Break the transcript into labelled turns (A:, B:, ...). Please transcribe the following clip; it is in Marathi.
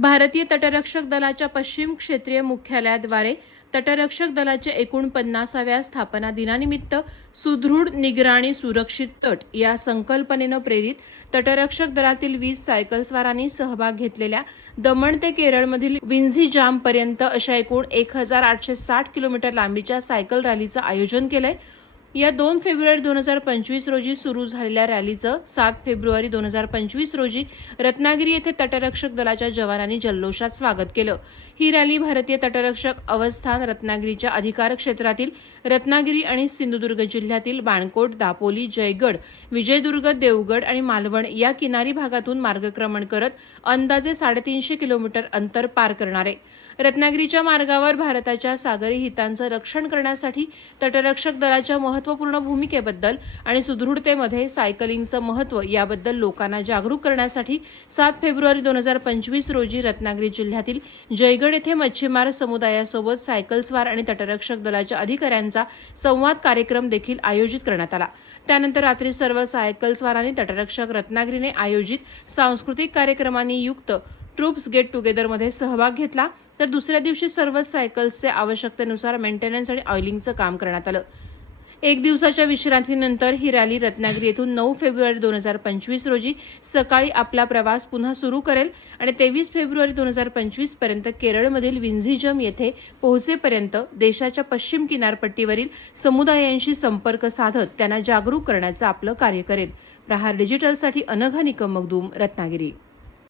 A: भारतीय तटरक्षक दलाच्या पश्चिम क्षेत्रीय मुख्यालयाद्वारे तटरक्षक दलाच्या एकूण पन्नासाव्या स्थापना दिनानिमित्त सुदृढ निगराणी सुरक्षित तट या संकल्पनेनं प्रेरित तटरक्षक दलातील वीस सायकलस्वारांनी सहभाग घेतलेल्या दमण ते केरळमधील विंझी जाम पर्यंत अशा एकूण एक हजार आठशे साठ किलोमीटर लांबीच्या सायकल रॅलीचं आयोजन केलंय. या दोन फेब्रुवारी दोन हजार पंचवीस रोजी सुरू झालेल्या रॅलीचं सात फेब्रुवारी दोन हजार पंचवीस रोजी रत्नागिरी येथे तटरक्षक दलाच्या जवानांनी जल्लोषात स्वागत केलं. ही रॅली भारतीय तटरक्षक अवस्थान रत्नागिरीच्या अधिकार क्षेत्रातील रत्नागिरी आणि सिंधुदुर्ग जिल्ह्यातील बाणकोट दापोली जयगड विजयदुर्ग देवगड आणि मालवण या किनारी भागातून मार्गक्रमण करत अंदाजे साडेतीनशे किलोमीटर अंतर पार करणारे. रत्नागिरीच्या मार्गावर भारताच्या सागरी हितांचं रक्षण करण्यासाठी तटरक्षक दलाच्या महत्त्वपूर्ण भूमिकेबद्दल आणि सुदृढतेमध्ये सायकलिंगचं महत्त्व याबद्दल लोकांना जागरूक करण्यासाठी सात फेब्रुवारी दोन हजार पंचवीस रोजी रत्नागिरी जिल्ह्यातील जयगड येथे मच्छीमार समुदायासोबत सायकलस्वार आणि तटरक्षक दलाच्या अधिकाऱ्यांचा संवाद कार्यक्रम देखील आयोजित करण्यात आला. त्यानंतर रात्री सर्व सायकलस्वारांनी तटरक्षक रत्नागिरीने आयोजित सांस्कृतिक कार्यक्रमांनी युक्त ट्रुप्स गेट टुगेदरमध्ये सहभाग घेतला. तर दुसऱ्या दिवशी सर्वच सायकल्सचे आवश्यकतेनुसार मेंटेनन्स आणि ऑइलिंगचं काम करण्यात आलं. एक दिवसाच्या विश्रांतीनंतर ही रॅली रत्नागिरी येथून नऊ फेब्रुवारी दोन हजार पंचवीस रोजी सकाळी आपला प्रवास पुन्हा सुरू करेल आणि तेवीस फेब्रुवारी दोन हजार पंचवीसपर्यंत केरळमधील विंझिजम येथे पोहोचेपर्यंत देशाच्या पश्चिम किनारपट्टीवरील समुदायांशी संपर्क साधत त्यांना जागरूक करण्याचं आपलं कार्य करेल. प्रहार डिजिटलसाठी अनघा निकम मगदूम रत्नागिरी.